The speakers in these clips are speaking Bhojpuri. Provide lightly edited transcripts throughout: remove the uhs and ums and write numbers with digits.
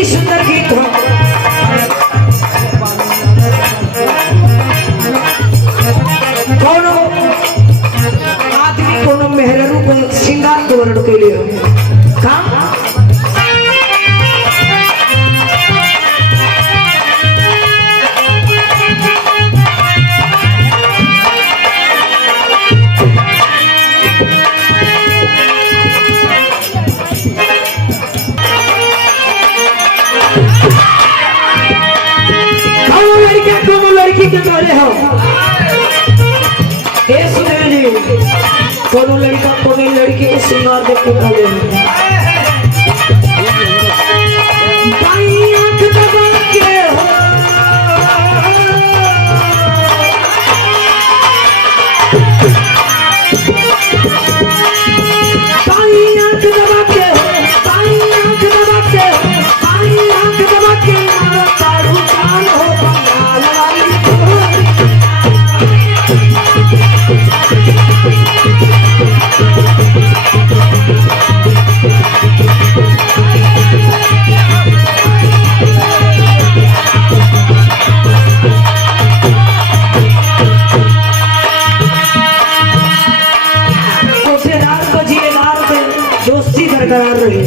ही सुंदर गीत हो। कोनो आदमी कोनो मेहररू को श्रृंगार के वर्णन के लिए काम के बोले हो सुनील जी, कोनो लड़का कोनो लड़की के श्रृंगार देख के बोले बरकरार रही।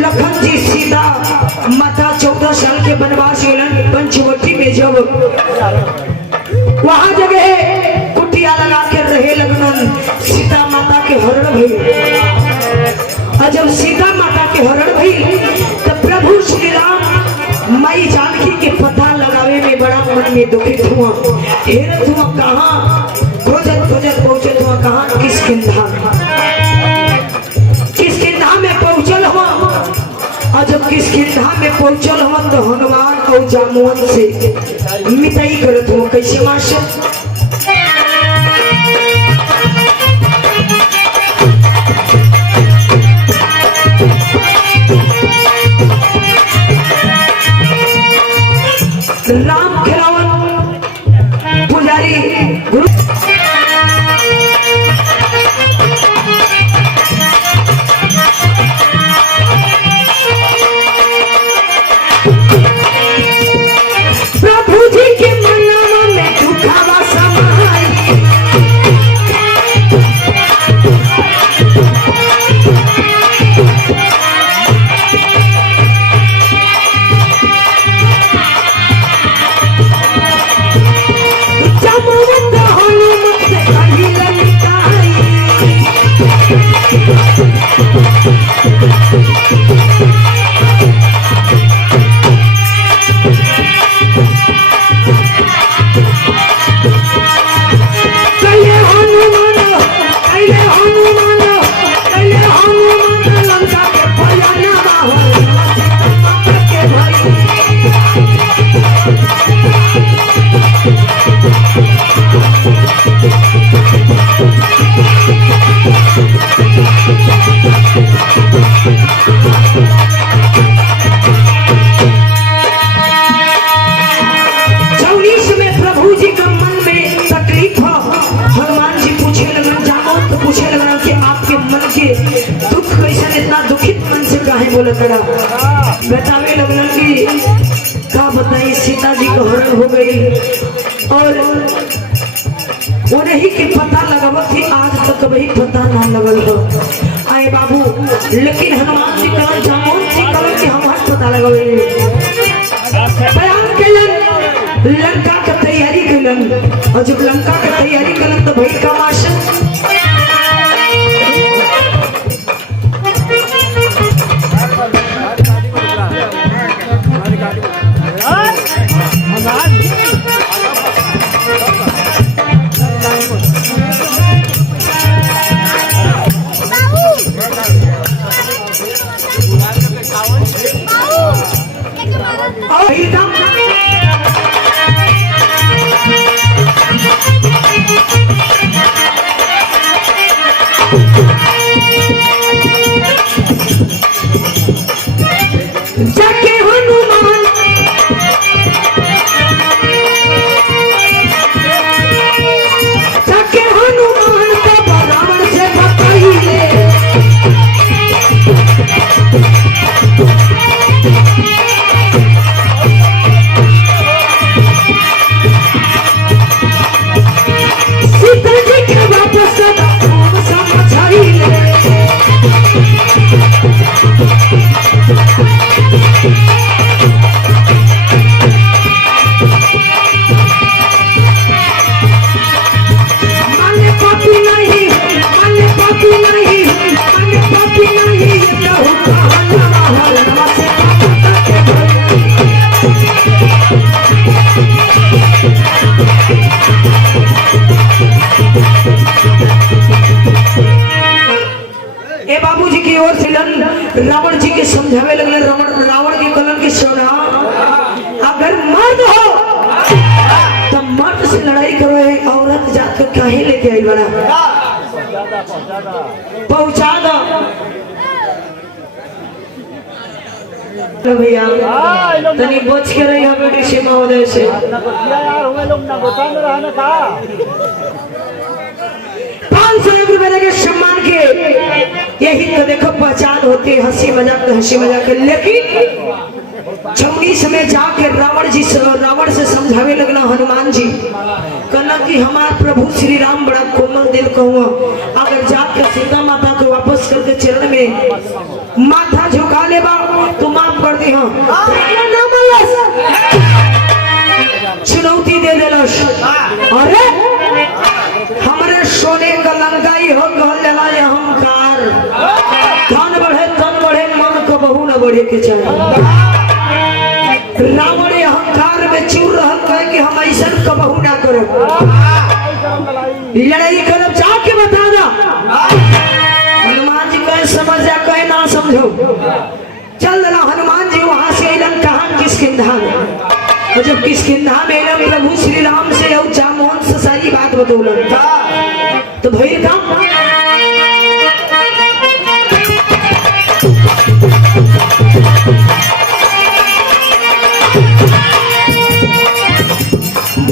लखन जी सीता माता 14 साल के वनवास गेलन पंचवटी में, जब वहां जगह कुटिया लगा के रहे लगन सीता माता के हरण भइल। और जब सीता माता के हरण भइल तो प्रभु श्री राम माई जानकी के पता लगावे में बड़ा मन में दुखित हुआ। हेरत हुआ कहाँ खोजत खोजत पहुंचत हुआ कहाँ किसकिंधा में पहुंचल हुआ। और जब किसकिंधा में पहुंचल हुआ तो हनुमान और जामुन से मिताई करत हुआ। कैसे मास्टर राम खिलावन पुजारी गुरु प्रभु जी के मनावा में दुखावा समाई। बोला करा बतावे लगलन की का बताई सीता जी का हरण हो गई और उन्हीं के पता लगावत थी आज तक वही पता ना लगल हो आए बाबू लेकिन हनुमान जी कलन जामोन जी कलन के हमार पता लगावे बयान कलन लंका का तैयारी कलन और जब लंका का तैयारी कलन तो भाई का माशा जाके हनुमान का रावण से बताइए सीता जी के वापस समझाइए ए बाबूजी की ओर से रावण जी के समझावे लगले रावण के कलन की सोना अगर मर्द हो तो मर्द से लड़ाई करो औरत जाकर काहे लेके आई बड़ा पहुंचा दो भैया तनी बच के रही बेटी से महोदय से यार हुए लोग ना गोता में रहना था 500 रुपए के सम्मान के यही तो देखो पहचान होती है हंसी मजाक तो हंसी मजाक लेकिन छमनी समय जाके रावण से समझावे लगना हनुमान जी कहना कि हमार प्रभु श्री राम बड़ा कोमल दिल कहूँ अगर जाके सीता माता को वापस करके चरण में माथा झुका ले तो माफ कर दी चुनौती दे दिलस अरे हमारे सोने का लंकाई हो कहल अहंकार धन बढ़े तन बढ़े मन को बहु न बढ़े के चाहिए रावण अहंकार में चूर रहा कि हम ऐसा कबहू ना करो लड़ाई करब जाके बता दो हनुमान जी कहे समझ जा कहे ना समझो चल रहा हनुमान जी वहां से अलन कहा किसकिंधा में और जब किसकिंधा में अलन प्रभु श्री राम से और जामोहन से सारी बात बतौलन तो भैया काम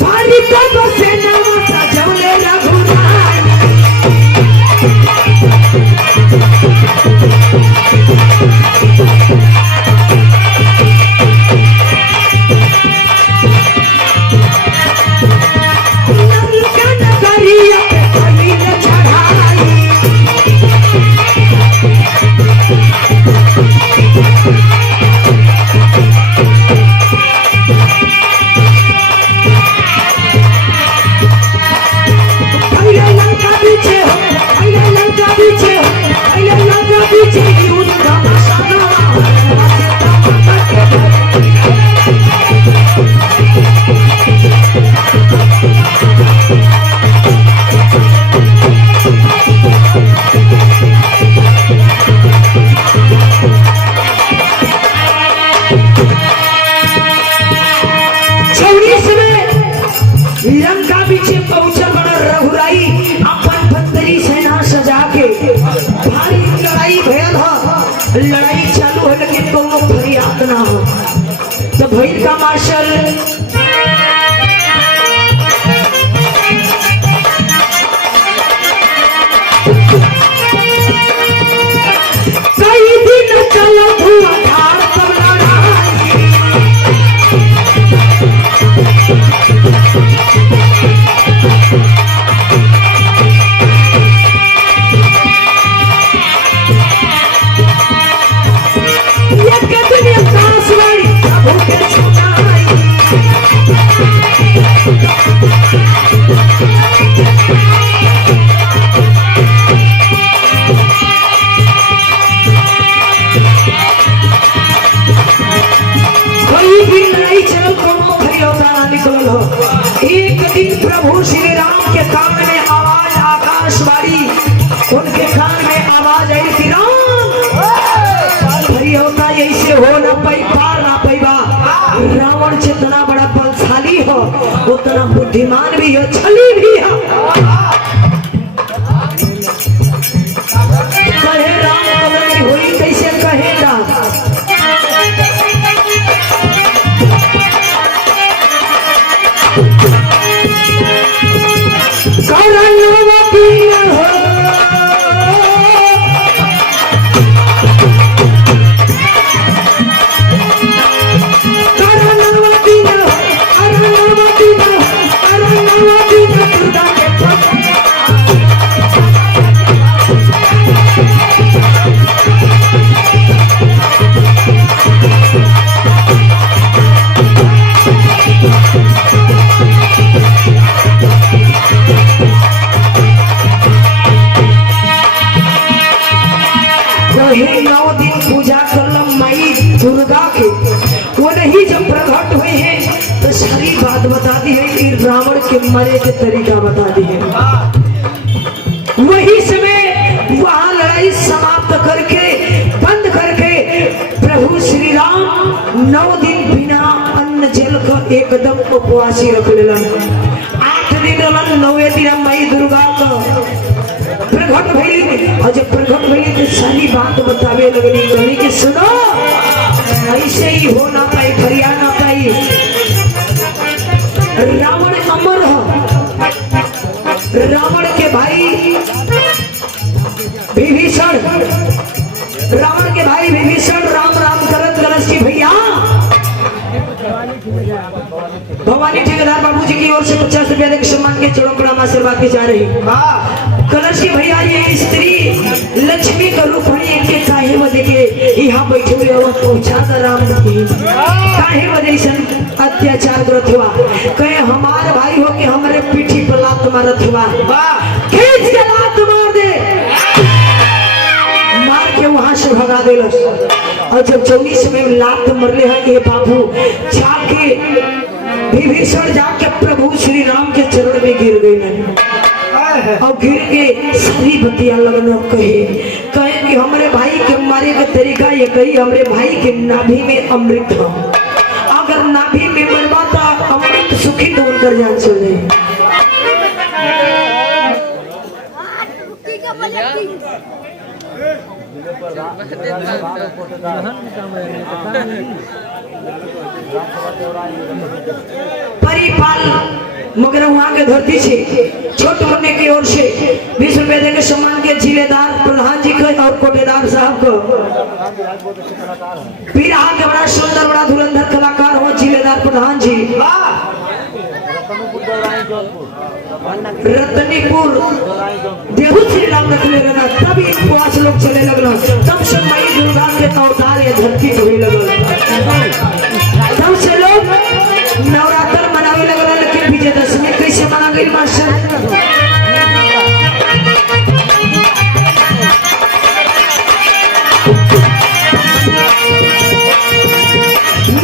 भारी तो से नमसा जौले रघुराई लंका नगरिया पे कली ने चढ़ाई लंका पीछे पहुंचा बड़ा रघुराई अपन बंदरी सेना सजा के भारी लड़ाई भयल हो लड़ाई चालू हो लेकिन कोनो फरियाद ना हो तो भैर का मार्शल कई दिन चलो रहल हो। एक दिन प्रभु श्री राम के कान में आवाज, आकाशवाणी उनके कान में आवाज आई कि राम होता ऐसे हो न पाई, पार ना पैबा। रावण जितना बड़ा बलशाली हो उतना बुद्धिमान भी हो, छली भी हो। कहे राम कमल हुई कैसे कहेगा, रावण के मरे के तरीका बता दिए। वही समय वहां लड़ाई समाप्त करके बंद करके प्रभु श्री राम 9 दिन बिना अन्न जल का एकदम उपवासी रख लेलन। 8 दिन रहलन, 9वें दिन माई दुर्गा का प्रकट भइली। और जब प्रकट भइली तो सारी बात बतावे लगली, कहली कि सुनो ऐसे ही हो ना पाई, फरिया ना पाई। रावण अमर हो। रावण के भाई विभीषण, रावण के भाई विभीषण राम राम करत कलश की भैया भवानी ठेकेदार बाबू जी की ओर से 50 रुपया के सम्मान के चरणों पर आशीर्वाद की जा रही। कलश की भैया ये स्त्री लक्ष्मी का रूप है, इनके काहे वजह के यहाँ बैठे हुए और पहुँचा राम की काहे वजह से अत्याचार करत हुआ। कहे हमारे भाई हो कि हमारे पीठी पर लात मारत हुआ, खींच के लात मार दे, मार के वहां से भगा देलस। और जब 24 में लात मरले है ये बाबू जाके विभीषण जाके प्रभु श्री राम के चरण में गिर गए और गिर के सारी बतिया लगना कहे कि हमारे भाई के मारे का तरीका ये कही, हमारे भाई के नाभि में अमृत हो, अगर नाभि में मरवाता अमृत सुखी तो उनकर जान चले। परिपाल मगर वहाँ के धरती से छोट होने की ओर से 20 रुपए देकर सम्मान के जिलेदार प्रधान जी को और कोटेदार साहब को। बिरहा के बड़ा सुंदर बड़ा धुरंधर कलाकार हो जिलेदार प्रधान जी। रतनीपुर देहू श्री राम रखले रहना, तभी उपवास लोग चले लगल, तब से माई दुर्गा के अवतार ये धरती पे हुई लगल, तब से लोग नवरात्र मनावे लगल। लेकिन विजयदशमी कैसे मना गई मास्टर?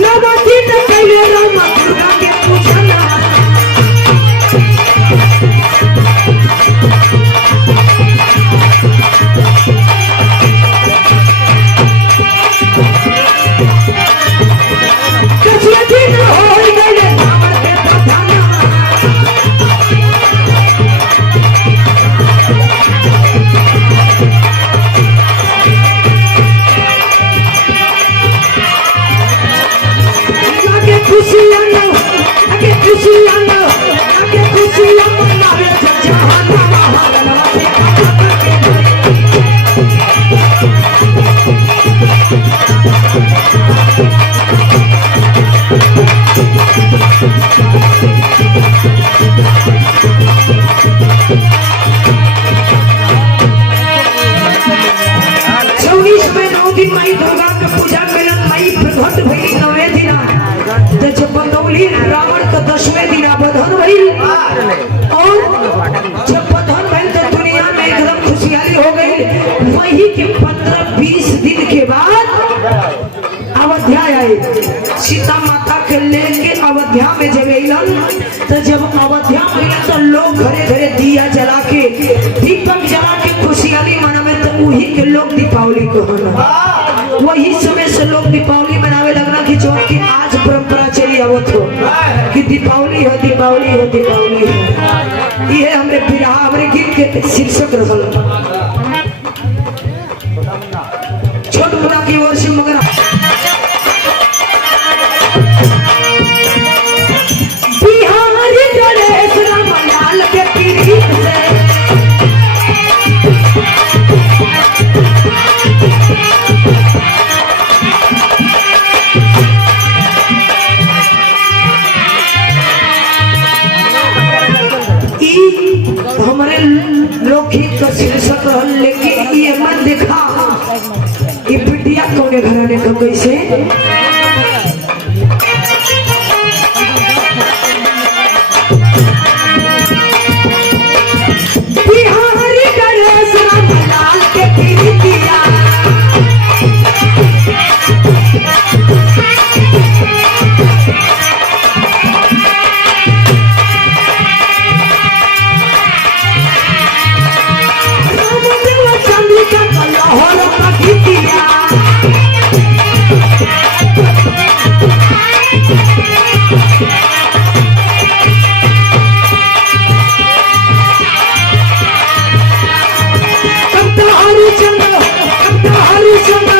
नवरात्रि में पहले राम दुर्गा के पूजना माई दुर्गा के पूजा मिलन माई प्रकट भई 9वें दिन जब बंदौली रावण का 10वें दिन बधन भइल और जब बधन भइल तो दुनिया में एकदम खुशहाली हो गई। वही के 15-20 दिन के बाद अयोध्या आए, सीता माता के लेके अयोध्या में जब अइलन तो जब अवध्या मिले तो लोग घरे घरे दिया जला के दीपक जला के खुशहाली मनावे, तो वही के लोग दीपावली कहना। वही समय से लोग दीपावली मनावे लगना कि जो कि आज परंपरा चली आवत हो कि दीपावली हो दीपावली हो दीपावली हो। ये हमरे बिरहा हमरे गीत के शीर्षक रहल। छोट मुना की ओर से मगर बिहारी गणेश रामलाल के पीढ़ी से हमारे लोकगीत का शीर्षक रहल। लेकिन ये मन देखा ये बिटिया कौने घराने का कैसे बिहारी गणेश रामलाल के पीढ़िया हरिचंद्र